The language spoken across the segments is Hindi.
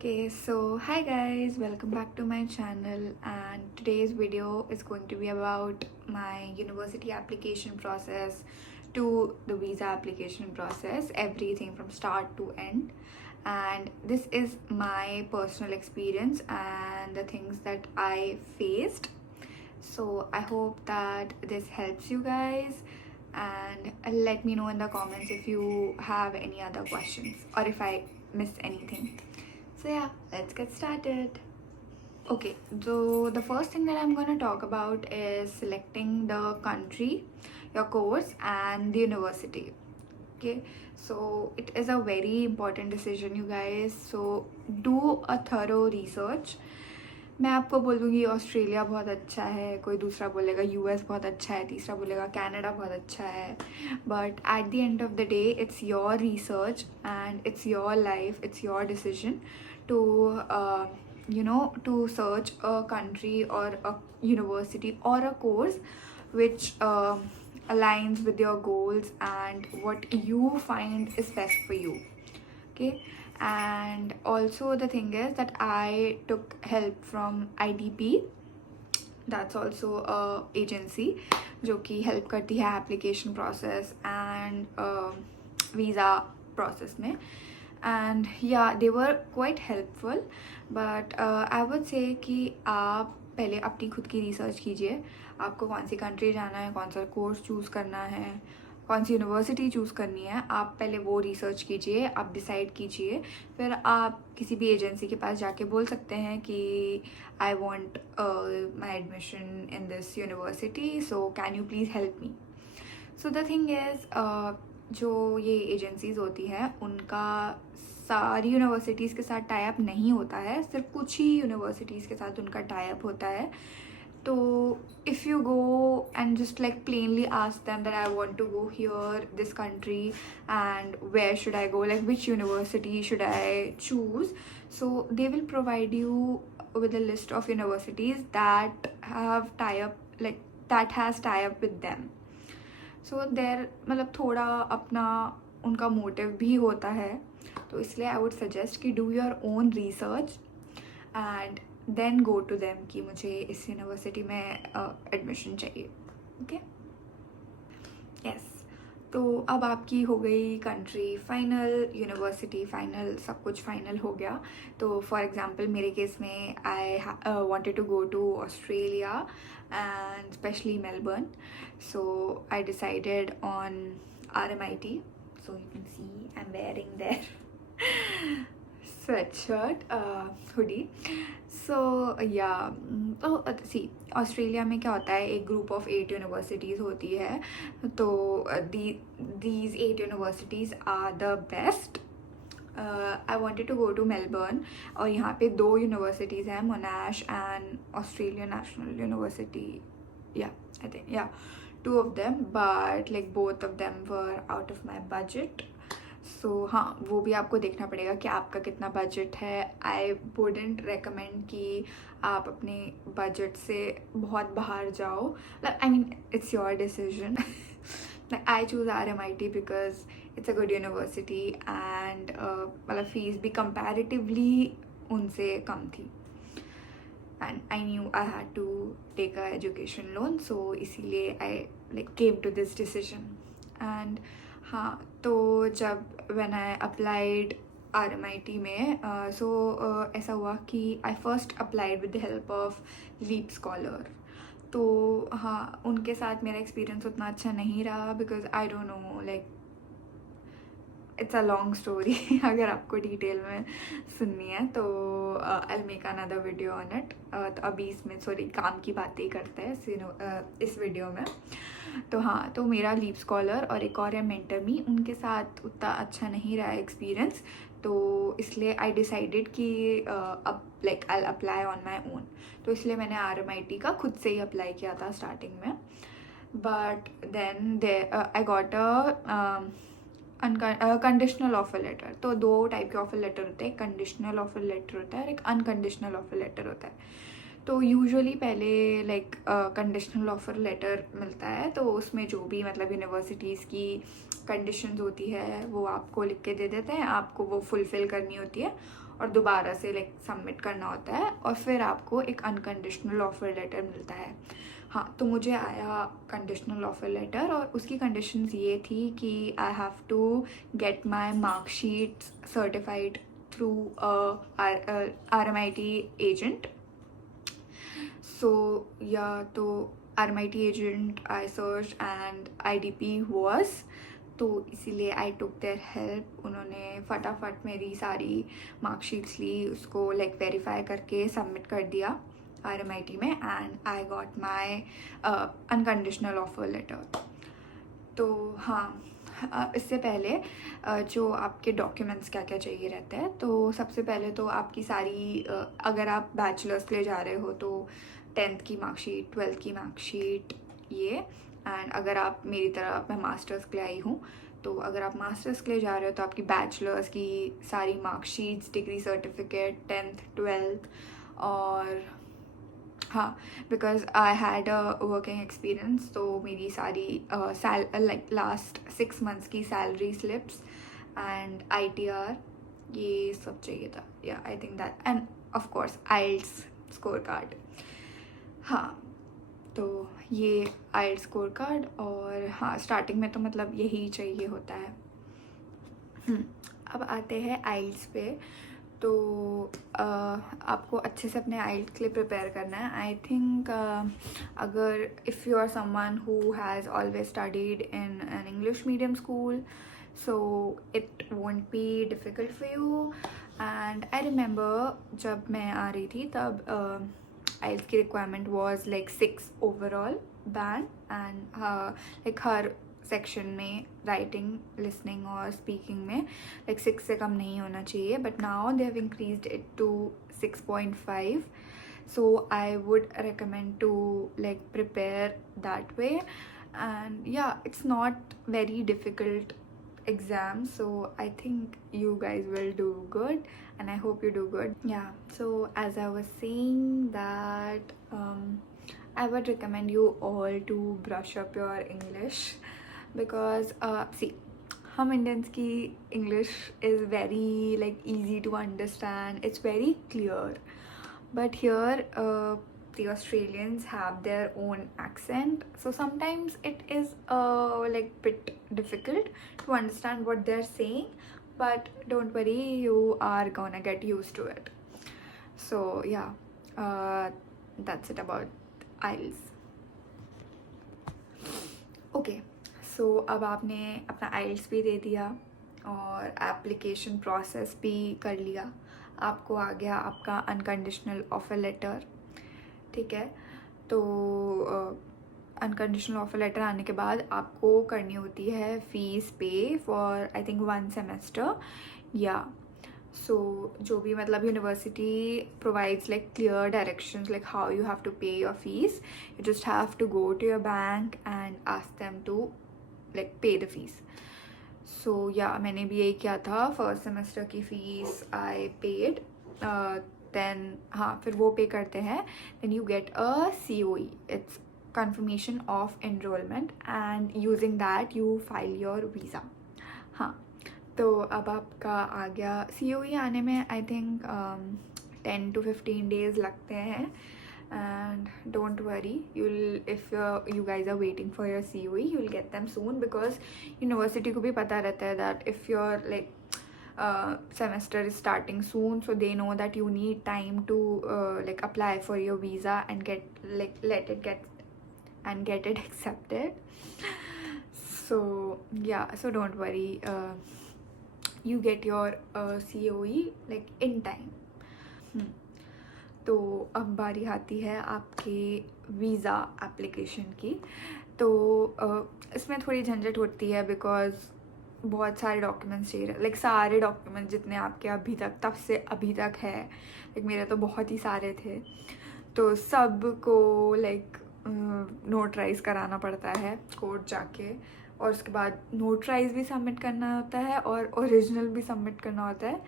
Okay, so hi guys, welcome back to my channel, and today's video is going to be about my university application process to the visa application process, everything from start to end. And this is my personal experience and the things that I faced. So I hope that this helps you guys, and let me know in the comments if you have any other questions or if I missed anything. So yeah, let's get started. Okay, so the first thing that I'm gonna talk about is selecting the country, your course, and the university. Okay, so it is a very important decision, you guys. So do a thorough research. मैं आपको बोल दूँगी ऑस्ट्रेलिया बहुत अच्छा है, कोई दूसरा बोलेगा यूएस बहुत अच्छा है, तीसरा बोलेगा कनाडा बहुत अच्छा है. But at the end of the day it's your research and it's your life, it's your decision to to search a country or a university or a course which aligns with your goals and what you find is best for you. Okay, and also the thing is that I took help from IDP. That's also a agency जो कि हेल्प करती है application process and visa process में. And yeah, they were quite helpful, but I would say कि आप पहले अपनी खुद की रिसर्च कीजिए. आपको कौन सी कंट्री जाना है, कौन सा कोर्स चूज़ करना है, कौन सी यूनिवर्सिटी चूज़ करनी है, आप पहले वो रिसर्च कीजिए, आप डिसाइड कीजिए. फिर आप किसी भी एजेंसी के पास जाके बोल सकते हैं कि I want my admission in this university, so can you please help me. So the thing is, जो ये एजेंसीज़ होती हैं उनका सारी यूनिवर्सिटीज़ के साथ टाई अप नहीं होता है, सिर्फ कुछ ही यूनिवर्सिटीज़ के साथ उनका टाई अप होता है. तो if you go and just like plainly ask them that I want to go here this country and where should I go, like which university should I choose, so they will provide you with a list of universities that have tie up, like that has tie up with them. So there मतलब थोड़ा अपना उनका मोटिव भी होता है, तो इसलिए आई वुड सजेस्ट कि do your own research and then go to them कि मुझे इस यूनिवर्सिटी में एडमिशन चाहिए. Okay, yes. तो अब आपकी हो गई कंट्री फाइनल, यूनिवर्सिटी फाइनल, सब कुछ फाइनल हो गया. तो फॉर एग्जांपल मेरे केस में I wanted to go to Australia and especially Melbourne. So I decided on RMIT. So you can see I'm wearing their sweatshirt, hoodie. So yeah, तो see, ऑस्ट्रेलिया में क्या होता है, एक ग्रुप ऑफ 8 यूनिवर्सिटीज़ होती है. तो these 8 universities are the best. I wanted to go to Melbourne, और यहाँ पे 2 यूनिवर्सिटीज़ हैं, Monash and Australian National University. या आई थिंक या 2 of them, but like both of them were out of my budget. सो हाँ, वो भी आपको देखना पड़ेगा कि आपका कितना बजट है. आई वुडेंट रेकमेंड कि आप अपने बजट से बहुत बाहर जाओ. I mean it's your decision. I choose RMIT because it's a good university and मतलब फीस भी comparatively उनसे कम थी. And I knew I had to take a education loan, so इसीलिए I like came to this decision. And हाँ, तो जब when I applied RMIT में ऐसा हुआ कि I first applied with the help of Leap Scholar. तो हाँ, उनके साथ मेरा एक्सपीरियंस उतना अच्छा नहीं रहा because I don't know, like it's a long story. अगर आपको डिटेल में सुननी है तो I will make another video on it. तो अभी इसमें सॉरी काम की बातें ही करते हैं इस वीडियो में. तो हाँ, तो मेरा लीप स्कॉलर और एक और है मेंटरमी, उनके साथ उतना अच्छा नहीं रहा एक्सपीरियंस. तो इसलिए आई डिसाइडेड कि अब like I apply on my own. तो इसलिए मैंने RMIT का खुद से ही अप्लाई किया था स्टार्टिंग में. But then I got conditional offer letter. तो 2 टाइप के ऑफर लेटर होते हैं, कंडीशनल ऑफर लेटर होता है और एक अनकंडीशनल ऑफर लेटर होता है. तो यूजुअली पहले लाइक कंडीशनल ऑफर लेटर मिलता है, तो उसमें जो भी मतलब यूनिवर्सिटीज़ की कंडीशंस होती है वो आपको लिख के दे देते हैं, आपको वो फुलफ़िल करनी होती है और दोबारा से लाइक सबमिट करना होता है, और फिर आपको एक अनकंडीशनल ऑफर लेटर मिलता है। हाँ, तो मुझे आया कंडीशनल ऑफर लेटर, और उसकी कंडीशंस ये थी कि I have to get my marksheet certified through RMIT agent. So या तो RMIT agent I search and IDP was, तो इसीलिए आई टुक देयर हेल्प। उन्होंने फटाफट मेरी सारी मार्कशीट्स ली, उसको लाइक वेरीफाई करके सबमिट कर दिया RMIT में, and I got my unconditional offer letter. तो हाँ, इससे पहले जो आपके डॉक्यूमेंट्स क्या क्या चाहिए रहते हैं, तो सबसे पहले तो आपकी सारी अगर आप बैचलर्स के लिए जा रहे हो तो 10th की मार्कशीट, 12th की मार्कशीट ये, एंड अगर आप मेरी तरह मैं मास्टर्स के लिए आई हूँ, तो अगर आप मास्टर्स के लिए जा रहे हो तो आपकी बैचलर्स की सारी marksheets, degree certificate 10th 12th, और हाँ, because I had a working experience, तो मेरी सारी लाइक लास्ट 6 months की सैलरी स्लिप्स एंड ITR ये सब चाहिए था। या I think that, end of course IELTS score card. हाँ, तो ये IELTS स्कोर कार्ड, और हाँ स्टार्टिंग में तो मतलब यही चाहिए होता है। अब आते हैं IELTS पे। तो आपको अच्छे से अपने IELTS के लिए प्रिपेयर करना है। आई थिंक अगर if you are someone who has always studied in an English medium school, so it won't be difficult for you. And I remember जब मैं आ रही थी तब IELTS की requirement was like 6 overall band, and like हर सेक्शन में राइटिंग, लिसनिंग और स्पीकिंग में लाइक 6 से कम नहीं होना चाहिए, but now they have increased it to 6.5, so I would recommend to like prepare that way. And yeah, it's not very difficult exam, so I think you guys will do good, and I hope you do good. Yeah, so as I was saying that I would recommend you all to brush up your English, because see, हम इंडियंस की English is very like easy to understand, it's very clear, but here the Australians have their own accent, so sometimes it is like bit difficult to understand what they're saying, but don't worry, you are gonna get used to it. So yeah, that's it about IELTS. Okay, so अब आपने अपना IELTS भी दे दिया और एप्लीकेशन प्रोसेस भी कर लिया, आपको आ गया आपका अनकंडीशनल ऑफर लेटर। ठीक है, तो अनकंडीशनल ऑफर लेटर आने के बाद आपको करनी होती है फ़ीस पे फॉर आई थिंक 1 सेमेस्टर। या सो जो भी मतलब university provides like clear directions like how you have to pay your fees, you just have to go to your bank and ask them to like pay the fees. So yeah मैंने भी यही किया था, फर्स्ट सेमेस्टर की फ़ीस आई पेड, देन हाँ फिर वो पे करते हैं, then you get a COE, it's confirmation of enrollment, and using that you file your visa. हाँ, तो अब आपका आ गया COE आने में आई थिंक 10 to 15 days लगते हैं, and don't worry, if you guys are waiting for your COE, you'll get them soon, because university को भी पता रहता है that if you're like semester is starting soon, so they know that you need time to like apply for your visa and get it accepted. So yeah, so don't worry, you get your COE like in time. तो अब बारी आती है आपके वीज़ा एप्लीकेशन की। तो इसमें थोड़ी झंझट होती है, बिकॉज बहुत सारे डॉक्यूमेंट्स चाहिए, लाइक सारे डॉक्यूमेंट्स जितने आपके अभी तक तब से अभी तक है, लाइक मेरे तो बहुत ही सारे थे, तो सब को लाइक नोटराइज कराना पड़ता है कोर्ट जाके, और उसके बाद नोटराइज भी सबमिट करना होता है और ओरिजिनल भी सबमिट करना होता है।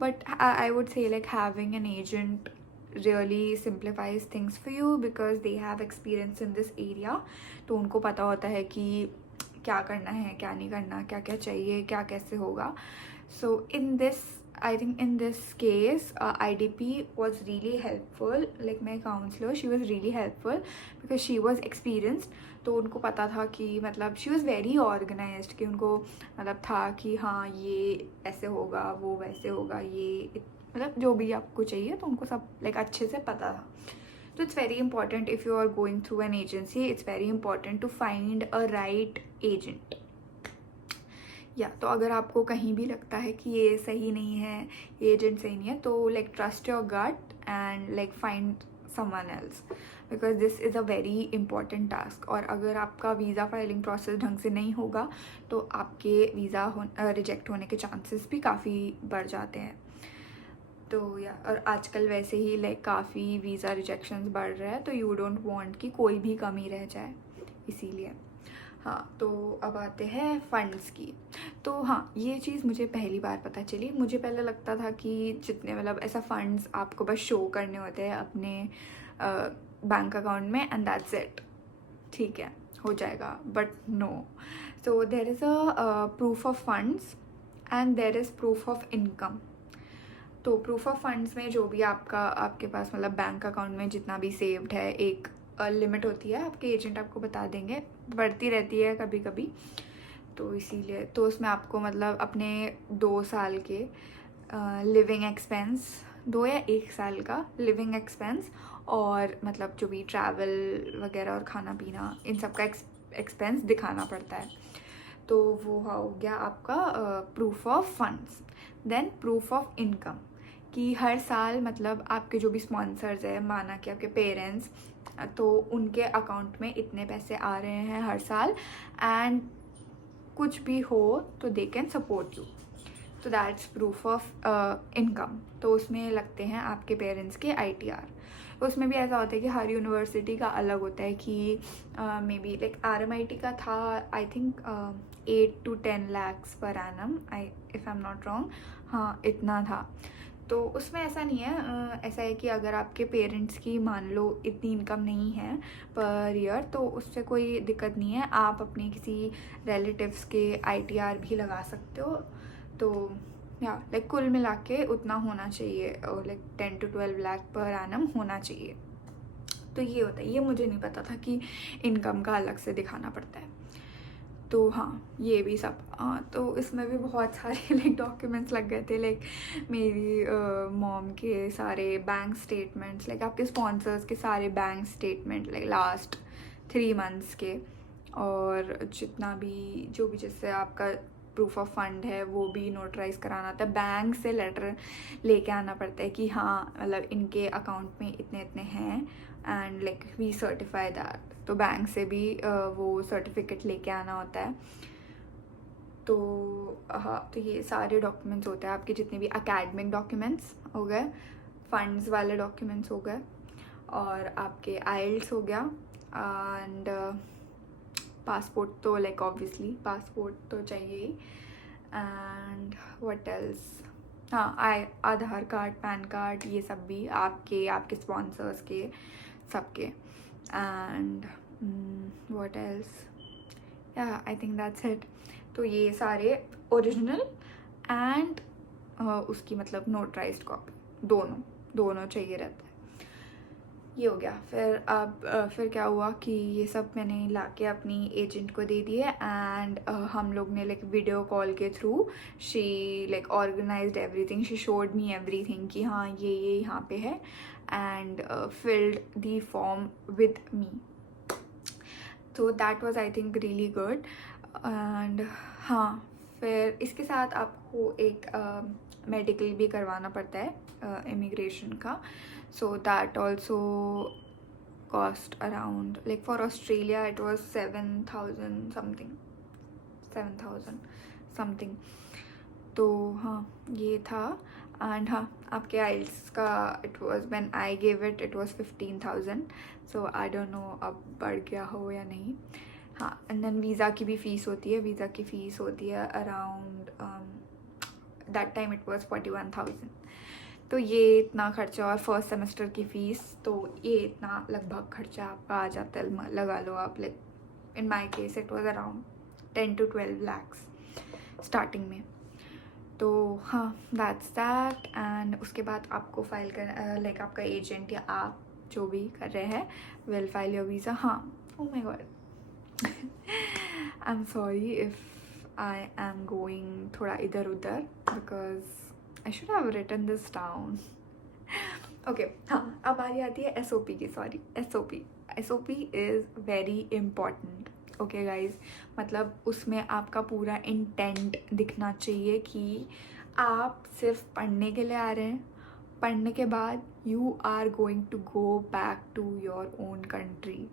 But I would say like having an agent really simplifies things for you, because they have experience in this area, तो उनको पता होता है कि क्या करना है, क्या नहीं करना, क्या क्या चाहिए, क्या कैसे होगा। So in this I think in this case, IDP was really helpful. Like my counselor, she was really helpful because she was experienced. तो उनको पता था कि मतलब she was very organized, कि उनको मतलब था कि हाँ ये ऐसे होगा, वो वैसे होगा, ये मतलब जो भी आपको चाहिए तो उनको सब like अच्छे से पता था. So it's very important if you are going through an agency, it's very important to find a right agent. या तो अगर आपको कहीं भी लगता है कि ये सही नहीं है, ये एजेंट सही नहीं है, तो like trust your gut and like find someone else, because this is a very important task. और अगर आपका वीज़ा फाइलिंग प्रोसेस ढंग से नहीं होगा तो आपके वीज़ा रिजेक्ट होने के चांसेस भी काफ़ी बढ़ जाते हैं. तो या और आजकल वैसे ही लाइक काफ़ी वीज़ा रिजेक्शंस बढ़ रहे हैं, तो यू डोंट वांट कि कोई भी कमी रह जाए, इसीलिए. हाँ, तो अब आते हैं फ़ंड्स की. तो हाँ, ये चीज़ मुझे पहली बार पता चली. मुझे पहले लगता था कि जितने मतलब ऐसा फ़ंड्स आपको बस शो करने होते हैं अपने बैंक अकाउंट में एंड दैट्स इट, ठीक है हो जाएगा, but no. So there is a proof of funds and there is proof of income. तो प्रूफ ऑफ फंड्स में जो भी आपके पास मतलब बैंक अकाउंट में जितना भी सेव्ड है, एक लिमिट होती है, आपके एजेंट आपको बता देंगे, बढ़ती रहती है कभी कभी, तो इसीलिए तो उसमें आपको मतलब अपने 2 साल के लिविंग एक्सपेंस, 2 या 1 साल का लिविंग एक्सपेंस, और मतलब जो भी ट्रैवल वगैरह और खाना पीना इन सब का एक्सपेंस दिखाना पड़ता है. तो वो हो गया आपका proof of funds. Then proof of income, कि हर साल मतलब आपके जो भी स्पॉन्सर्स है, माना कि आपके पेरेंट्स, तो उनके अकाउंट में इतने पैसे आ रहे हैं हर साल, एंड कुछ भी हो तो दे कैन सपोर्ट यू. तो दैट्स प्रूफ ऑफ इनकम. तो उसमें लगते हैं आपके पेरेंट्स के ITR. उसमें भी ऐसा होता है कि हर यूनिवर्सिटी का अलग होता है, कि मे बी लाइक RMIT का था I think 8 to 10 lakhs per annum, if I am not wrong, हाँ इतना था. तो उसमें ऐसा नहीं है, ऐसा है कि अगर आपके पेरेंट्स की मान लो इतनी इनकम नहीं है पर ईयर, तो उससे कोई दिक्कत नहीं है, आप अपने किसी रिलेटिव्स के ITR भी लगा सकते हो. तो या लाइक कुल मिला के उतना होना चाहिए, like 10 to 12 lakh per annum होना चाहिए. तो ये होता है, ये मुझे नहीं पता था कि इनकम का अलग से दिखाना पड़ता है. तो हाँ, ये भी सब. तो इसमें भी बहुत सारे लाइक डॉक्यूमेंट्स लग गए थे, लाइक मेरी मॉम के सारे बैंक स्टेटमेंट्स, लाइक आपके स्पॉन्सर्स के सारे bank statement like last 3 months के, और जितना भी जो भी जैसे आपका प्रूफ ऑफ फंड है वो भी नोटराइज कराना था, बैंक से लेटर लेके आना पड़ता है कि हाँ मतलब इनके अकाउंट में इतने इतने हैं, and like we certify that. तो बैंक से भी वो सर्टिफिकेट लेके आना होता है. तो हाँ, तो ये सारे डॉक्यूमेंट्स होते हैं आपके, जितने भी एकेडमिक डॉक्यूमेंट्स हो गए, फंड्स वाले डॉक्यूमेंट्स हो गए, और आपके IELTS हो गया, एंड पासपोर्ट तो लाइक ऑब्वियसली पासपोर्ट तो चाहिए ही, एंड व्हाट एल्स, हाँ आधार कार्ड, पैन कार्ड, ये सब भी आपके स्पॉन्सर्स के सबके, एंड व्हाट एल्स, या आई थिंक दैट्स इट. तो ये सारे ओरिजिनल एंड उसकी मतलब नोटराइज्ड कॉपी दोनों चाहिए रहता है. ये हो गया. फिर क्या हुआ कि ये सब मैंने लाके अपनी एजेंट को दे दिए, एंड हम लोग ने लाइक वीडियो कॉल के through she like organised everything, she showed me everything कि हाँ ये यहाँ पे है, and filled the form with me. तो that was I think really good. And हाँ, फिर इसके साथ आपको एक मेडिकल भी करवाना पड़ता है इमिग्रेशन का. So that also cost around, like for Australia it was 7,000 something. तो हाँ ये था. एंड हाँ, आपके IELTS का it was when I gave it was 15,000. So I don't know अब बढ़ गया हो या नहीं. हाँ, एंड देन वीज़ा की भी फ़ीस होती है. वीज़ा की फ़ीस होती है around that time it was 41,000. तो ये इतना खर्चा, और फर्स्ट सेमेस्टर की फ़ीस, तो ये इतना लगभग खर्चा आपका आ जाता है, लगा लो आप. Like in my case it was around 10 to 12 lakhs starting में. तो हाँ, दैट्स दैट। एंड उसके बाद आपको फाइल कर लाइक आपका एजेंट या आप जो भी कर रहे हैं विल फाइल योर वीज़ा। हाँ, oh my god, I am sorry if I am going थोड़ा इधर उधर because I should have written this down. Okay, हाँ, अब बारी आती है SOP की। Sorry, SOP is very important. Okay guys, मतलब उसमें आपका पूरा इंटेंट दिखना चाहिए कि आप सिर्फ पढ़ने के लिए आ रहे हैं, पढ़ने के बाद you are going to go back to your own country.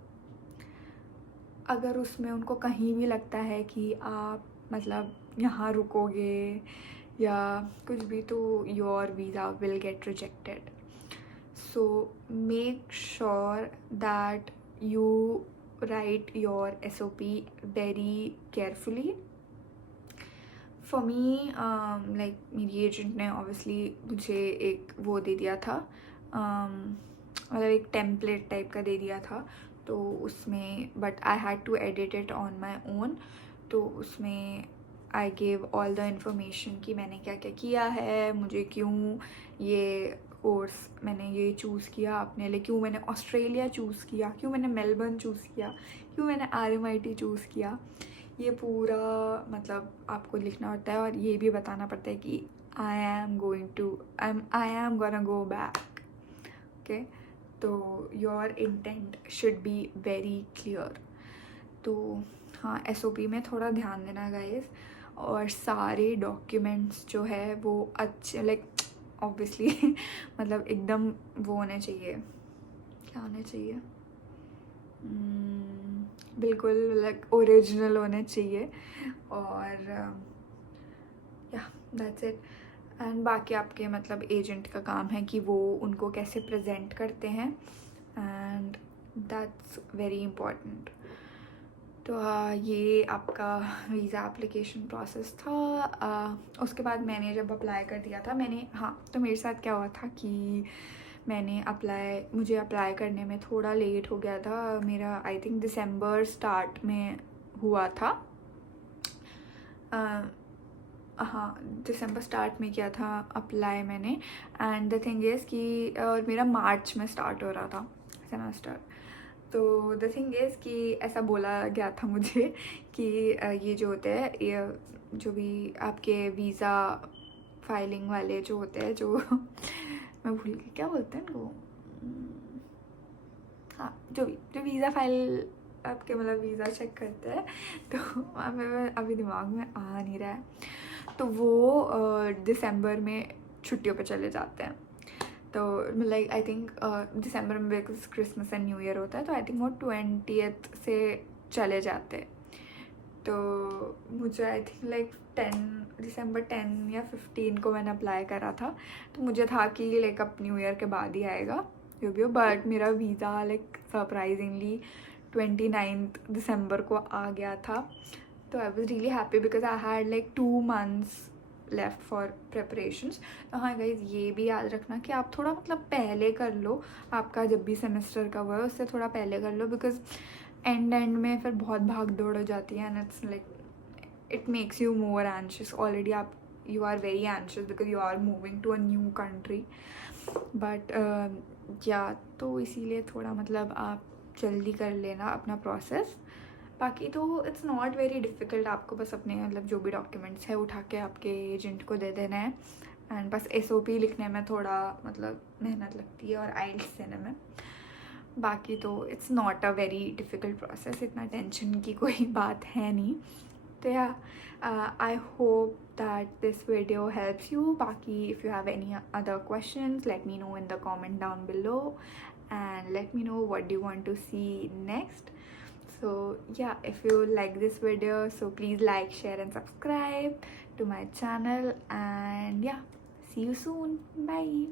अगर उसमें उनको कहीं भी लगता है कि आप मतलब यहाँ रुकोगे या कुछ भी, तो your visa will get rejected. So make sure that you write your SOP very carefully. For me, like मेरी एजेंट ने obviously मुझे एक वो दे दिया था, मतलब एक टेम्पलेट टाइप का दे दिया था, तो उसमें but I had to edit it on my own. तो उसमें I gave all the information कि मैंने क्या क्या किया है, मुझे क्यों ये कोर्स मैंने ये चूज़ किया अपने लिए, क्यों मैंने ऑस्ट्रेलिया चूज़ किया, क्यों मैंने मेलबर्न चूज़ किया, क्यों मैंने RMIT चूज़ किया। ये पूरा मतलब आपको लिखना होता है और ये भी बताना पड़ता है कि I am gonna go back. Okay, तो your intent should be very clear. तो हाँ, SOP में थोड़ा ध्यान देना गाइस, और सारे डॉक्यूमेंट्स जो है वो अच्छे लाइक ऑब्वियसली मतलब एकदम वो होने चाहिए, क्या होने चाहिए, बिल्कुल लाइक ओरिजिनल होने चाहिए। और या दैट्स इट। एंड बाकी आपके मतलब एजेंट का काम है कि वो उनको कैसे प्रेजेंट करते हैं, एंड दैट्स वेरी इम्पॉर्टेंट। तो ये आपका वीज़ा एप्लीकेशन प्रोसेस था। उसके बाद मैंने जब अप्लाई कर दिया था तो मेरे साथ क्या हुआ था कि मुझे अप्लाई करने में थोड़ा लेट हो गया था। मेरा आई थिंक दिसंबर स्टार्ट में हुआ था। हाँ, दिसंबर स्टार्ट में किया था अप्लाई मैंने। एंड द थिंग इज़ कि और मेरा मार्च में स्टार्ट हो रहा था सेमेस्टर। तो द थिंग इज़ कि ऐसा बोला गया था मुझे कि ये जो होते हैं, ये जो भी आपके वीज़ा फाइलिंग वाले जो होते हैं, जो मैं भूल गई क्या बोलते हैं उनको, हाँ, जो वीज़ा फाइल आपके मतलब वीज़ा चेक करते हैं, तो मैं अभी दिमाग में आ नहीं रहा है, तो वो दिसंबर में छुट्टियों पे चले जाते हैं। तो लाइक आई थिंक दिसंबर में because Christmas and new year होता है, तो आई थिंक वो 20th से चले जाते हैं। तो मुझे आई थिंक लाइक दिसंबर 10 या 15 को मैंने अप्लाई करा था, तो मुझे था कि लाइक अब न्यू ईयर के बाद ही आएगा जो भी हो। बट मेरा वीज़ा लाइक सरप्राइजिंगली 29 दिसंबर को आ गया था। तो I was really happy because I had like 2 months left for preparations. तो हाँ गाइज, ये भी याद रखना कि आप थोड़ा मतलब पहले कर लो, आपका जब भी सेमेस्टर का हुआ है उससे थोड़ा पहले कर लो, बिकॉज एंड में फिर बहुत भाग दौड़ हो जाती है and it's like it makes you more anxious. Already you are very anxious because you are moving to a new country. But या तो इसीलिए थोड़ा मतलब आप जल्दी कर लेना अपना प्रोसेस। बाकी तो इट्स नॉट वेरी डिफ़िकल्ट, आपको बस अपने मतलब जो भी डॉक्यूमेंट्स है उठा के आपके एजेंट को दे देना है। एंड बस SOP लिखने में थोड़ा मतलब मेहनत लगती है और IELTS देने में। बाकी तो it's not a very difficult process, इतना टेंशन की कोई बात है नहीं। तो या I hope that this video helps you. Baki, if you have any other questions, let me know in the comment down below, and let me know what do you want to see next. So yeah, if you like this video, so please like, share and subscribe to my channel, and yeah, see you soon. Bye.